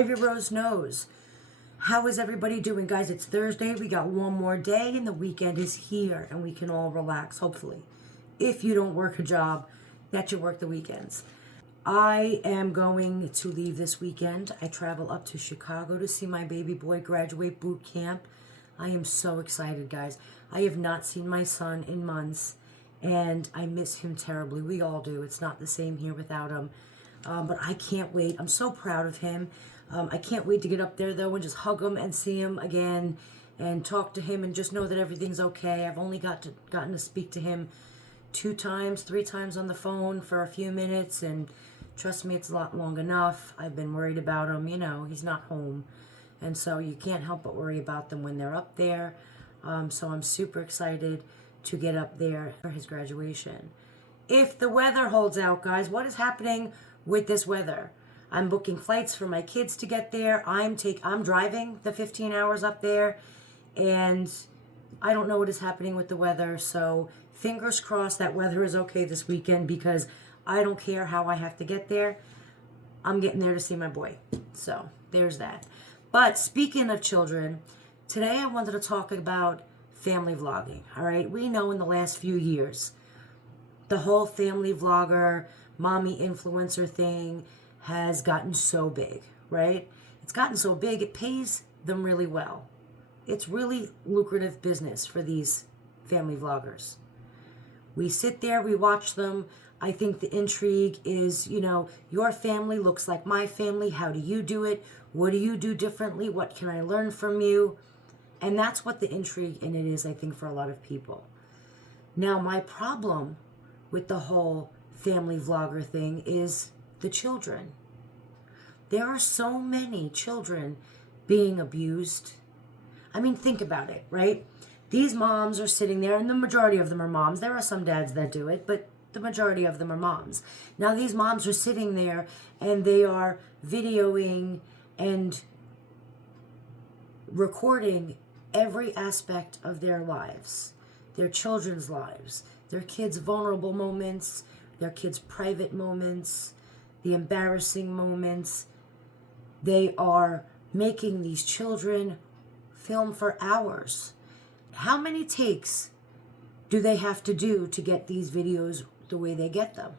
Ivy Rose knows. How is everybody doing, guys? It's Thursday. We got one more day and the weekend is here and we can all relax, hopefully. If you don't work a job, that you work the weekends. I am going to leave this weekend. I travel up to Chicago to see my baby boy graduate boot camp. I am so excited, guys. I have not seen my son in months, and I miss him terribly. We all do. It's not the same here without him. But I can't wait. I'm so proud of him. I can't wait to get up there, though, and just hug him and see him again and talk to him and just know that everything's okay. I've only gotten to speak to him 2 times, 3 times on the phone for a few minutes, and trust me, it's not long enough. I've been worried about him. You know, he's not home, and so you can't help but worry about them when they're up there. So I'm super excited to get up there for his graduation. If the weather holds out, guys, what is happening with this weather? I'm booking flights for my kids to get there. I'm driving the 15 hours up there, and I don't know what is happening with the weather, so fingers crossed that weather is okay this weekend, because I don't care how I have to get there. I'm getting there to see my boy. So there's that. But speaking of children, today I wanted to talk about family vlogging. All right, we know in the last few years, the whole family vlogger, mommy influencer thing has gotten so big, right? It's gotten so big, it pays them really well. It's really lucrative business for these family vloggers. We sit there, we watch them. I think the intrigue is, you know, your family looks like my family. How do you do it? What do you do differently? What can I learn from you? And that's what the intrigue in it is, I think, for a lot of people. Now, my problem with the whole family vlogger thing is the children. There are so many children being abused. I mean, think about it, right? These moms are sitting there, and the majority of them are moms. There are some dads that do it, but the majority of them are moms. Now, these moms are sitting there, and they are videoing and recording every aspect of their lives, their children's lives, their kids' vulnerable moments, their kids' private moments, the embarrassing moments. They are making these children film for hours. How many takes do they have to do to get these videos the way they get them?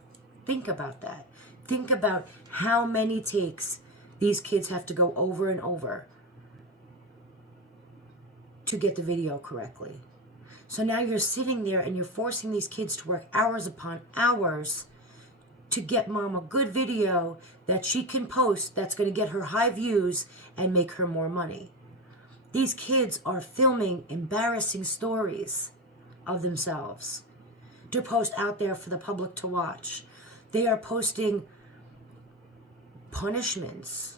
Think about that. Think about how many takes these kids have to go over and over to get the video correctly. So now you're sitting there and you're forcing these kids to work hours upon hours to get mom a good video that she can post that's going to get her high views and make her more money. These kids are filming embarrassing stories of themselves to post out there for the public to watch. They are posting punishments.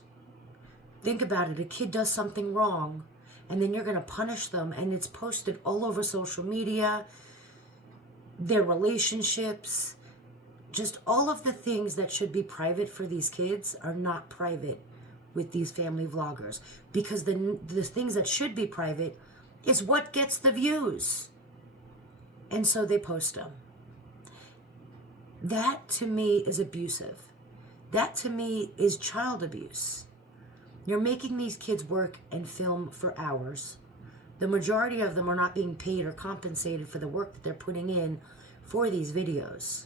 Think about it. A kid does something wrong, and then you're going to punish them, and it's posted all over social media, their relationships, just all of the things that should be private for these kids are not private with these family vloggers, because the things that should be private is what gets the views. And so they post them. That to me is abusive. That to me is child abuse. You're making these kids work and film for hours. The majority of them are not being paid or compensated for the work that they're putting in for these videos.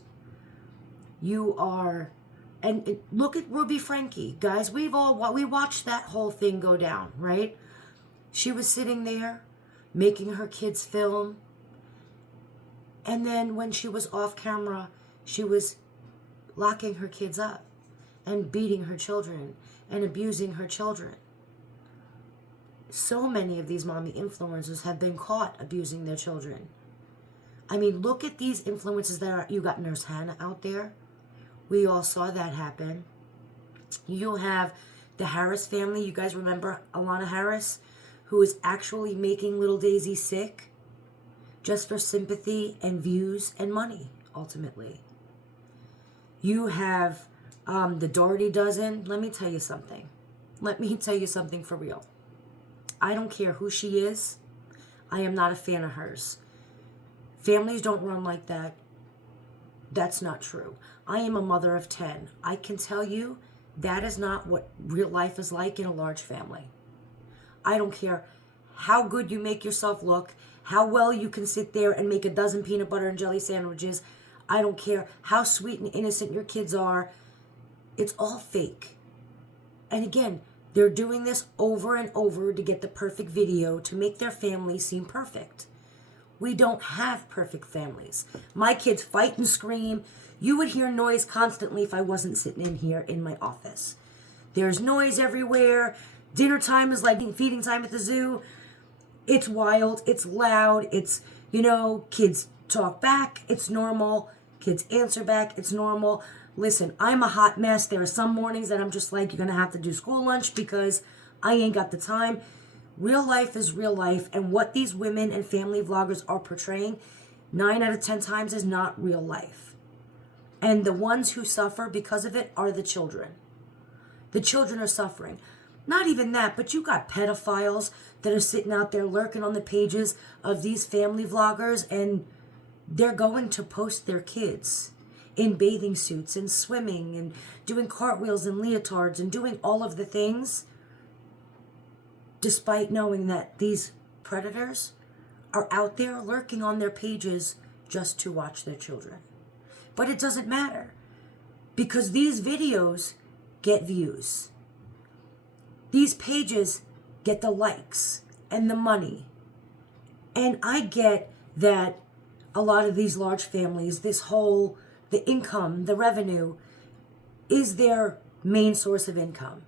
You are, and look at Ruby Frankie, guys. We watched that whole thing go down, right? She was sitting there making her kids film, and then when she was off camera, she was locking her kids up and beating her children and abusing her children. So many of these mommy influencers have been caught abusing their children. I mean, look at these influencers that are, you got Nurse Hannah out there. We all saw that happen. You have the Harris family. You guys remember Alana Harris, who is actually making little Daisy sick just for sympathy and views and money, ultimately. You have the Doherty dozen. Let me tell you something. Let me tell you something for real. I don't care who she is. I am not a fan of hers. Families don't run like that. That's not true. I am a mother of 10. I can tell you That is not what real life is like in a large family. I don't care how good you make yourself look, how well you can sit there and make a dozen peanut butter and jelly sandwiches. I don't care how sweet and innocent your kids are. It's all fake. And again, they're doing this over and over to get the perfect video to make their family seem perfect. We don't have perfect families. My kids fight and scream. You would hear noise constantly if I wasn't sitting in here in my office. There's noise everywhere. Dinner time is like feeding time at the zoo. It's wild. It's loud. It's, kids talk back. It's normal. Kids answer back. It's normal. Listen, I'm a hot mess. There are some mornings that I'm just like, you're going to have to do school lunch because I ain't got the time. Real life is real life. And what these women and family vloggers are portraying, 9 out of 10 times is not real life. And the ones who suffer because of it are the children. The children are suffering. Not even that, but you got pedophiles that are sitting out there lurking on the pages of these family vloggers, and they're going to post their kids in bathing suits and swimming and doing cartwheels and leotards and doing all of the things, despite knowing that these predators are out there lurking on their pages just to watch their children. But it doesn't matter, because these videos get views. These pages get the likes and the money. And I get that a lot of these large families, the income, the revenue, is their main source of income.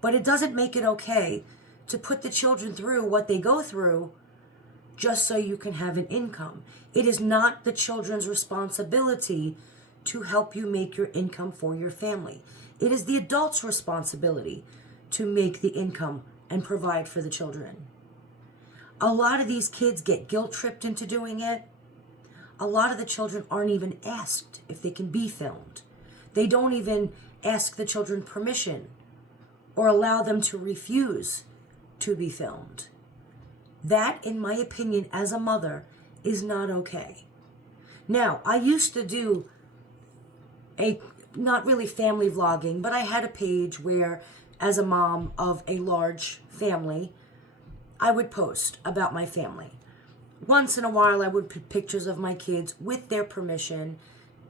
But it doesn't make it okay to put the children through what they go through just so you can have an income. It is not the children's responsibility to help you make your income for your family. It is the adult's responsibility to make the income and provide for the children. A lot of these kids get guilt-tripped into doing it. A lot of the children aren't even asked if they can be filmed. They don't even ask the children permission or allow them to refuse to be filmed. That, in my opinion, as a mother, is not okay. Now, I used to do not really family vlogging, but I had a page where, as a mom of a large family, I would post about my family. Once in a while, I would put pictures of my kids with their permission,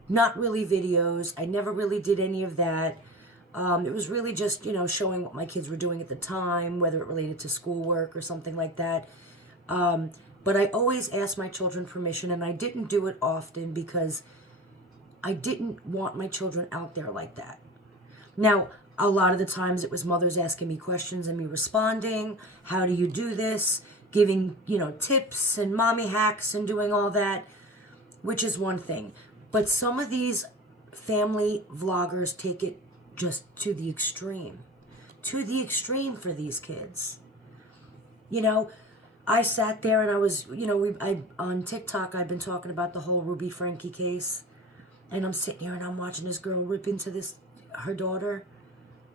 not really videos. I never really did any of that. It was really just, showing what my kids were doing at the time, whether it related to schoolwork or something like that. But I always asked my children permission, and I didn't do it often because I didn't want my children out there like that. Now, a lot of the times it was mothers asking me questions and me responding. How do you do this? Giving, tips and mommy hacks and doing all that, which is one thing. But some of these family vloggers take it just to the extreme for these kids. I sat there and I was, on TikTok, I've been talking about the whole Ruby Frankie case. And I'm sitting here and I'm watching this girl rip into her daughter.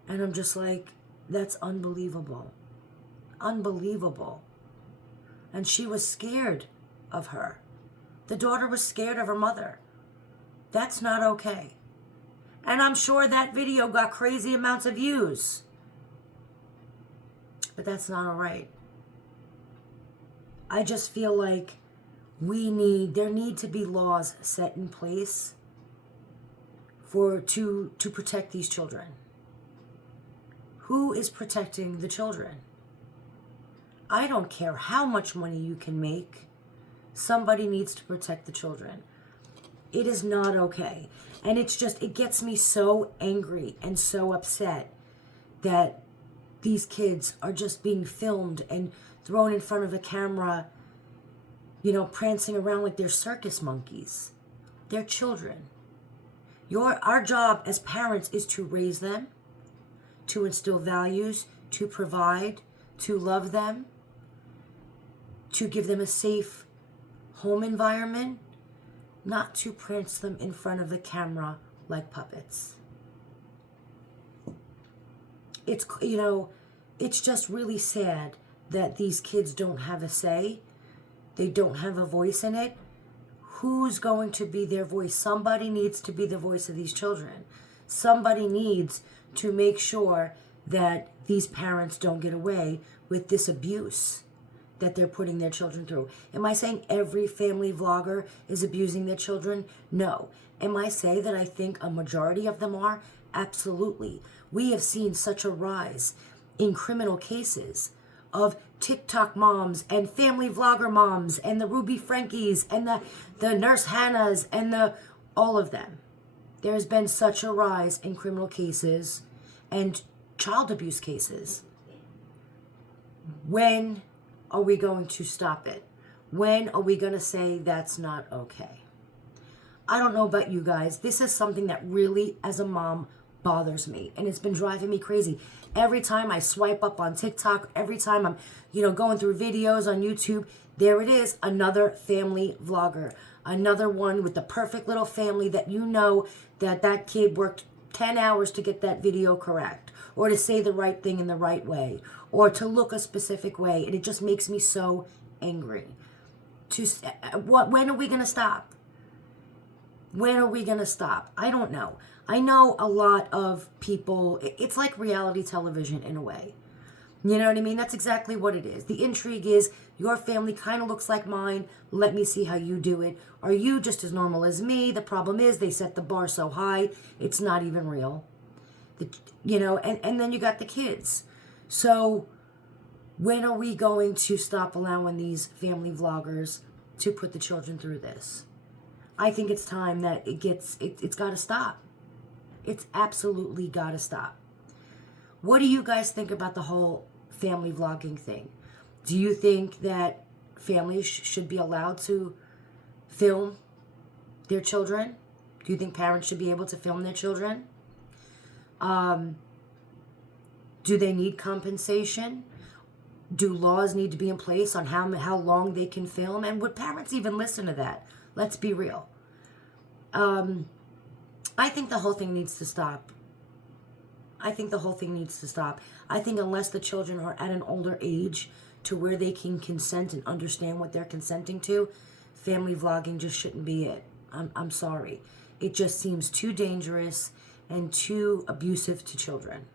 And I'm just like, that's unbelievable. Unbelievable. And she was scared of her. The daughter was scared of her mother. That's not okay. And I'm sure that video got crazy amounts of views. But that's not all right. I just feel like there need to be laws set in place to protect these children. Who is protecting the children? I don't care how much money you can make. Somebody needs to protect the children. It is not okay. And it gets me so angry and so upset that these kids are just being filmed and thrown in front of a camera, prancing around like they're circus monkeys. They're children. Our job as parents is to raise them, to instill values, to provide, to love them, to give them a safe home environment, not to prance them in front of the camera like puppets. It's just really sad that these kids don't have a say. They don't have a voice in it. Who's going to be their voice? Somebody needs to be the voice of these children. Somebody needs to make sure that these parents don't get away with this abuse that they're putting their children through. Am I saying every family vlogger is abusing their children? No. Am I saying that I think a majority of them are? Absolutely. We have seen such a rise in criminal cases of TikTok moms and family vlogger moms and the Ruby Frankies and the Nurse Hannahs and all of them. There's been such a rise in criminal cases and child abuse cases. When are we going to stop it? When are we going to say that's not okay? I don't know about you guys. This is something that really, as a mom, bothers me. And it's been driving me crazy. Every time I swipe up on TikTok, every time I'm, going through videos on YouTube, there it is, another family vlogger. Another one with the perfect little family that that kid worked 10 hours to get that video correct, or to say the right thing in the right way, or to look a specific way. And it just makes me so angry. When are we going to stop? When are we going to stop? I don't know. I know a lot of people, it's like reality television in a way. You know what I mean? That's exactly what it is. The intrigue is, your family kind of looks like mine. Let me see how you do it. Are you just as normal as me? The problem is they set the bar so high, it's not even real. And then you got the kids. So when are we going to stop allowing these family vloggers to put the children through this? I think it's time that it's got to stop. It's absolutely got to stop. What do you guys think about the whole family vlogging thing? Do you think that families should be allowed to film their children? Do you think parents should be able to film their children? Do they need compensation? Do laws need to be in place on how long they can film? And would parents even listen to that? Let's be real. I think the whole thing needs to stop. I think unless the children are at an older age to where they can consent and understand what they're consenting to, family vlogging just shouldn't be it. I'm sorry. It just seems too dangerous and too abusive to children.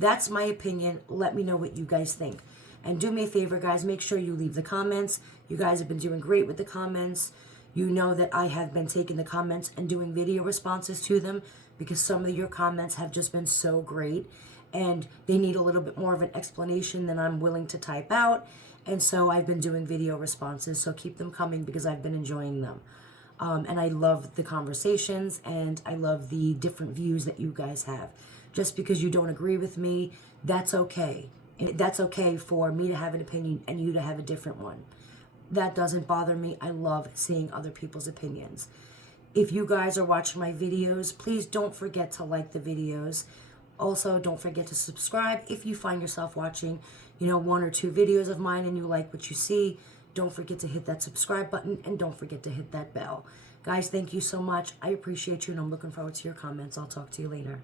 That's my opinion. Let me know what you guys think. And do me a favor, guys, make sure you leave the comments. You guys have been doing great with the comments. You know that I have been taking the comments and doing video responses to them, because some of your comments have just been so great and they need a little bit more of an explanation than I'm willing to type out. And so I've been doing video responses, so keep them coming because I've been enjoying them. And I love the conversations and I love the different views that you guys have. Just because you don't agree with me, that's okay. And that's okay for me to have an opinion and you to have a different one. That doesn't bother me. I love seeing other people's opinions. If you guys are watching my videos, please don't forget to like the videos. Also, don't forget to subscribe. If you find yourself watching, 1 or 2 videos of mine and you like what you see, don't forget to hit that subscribe button and don't forget to hit that bell. Guys, thank you so much. I appreciate you and I'm looking forward to your comments. I'll talk to you later.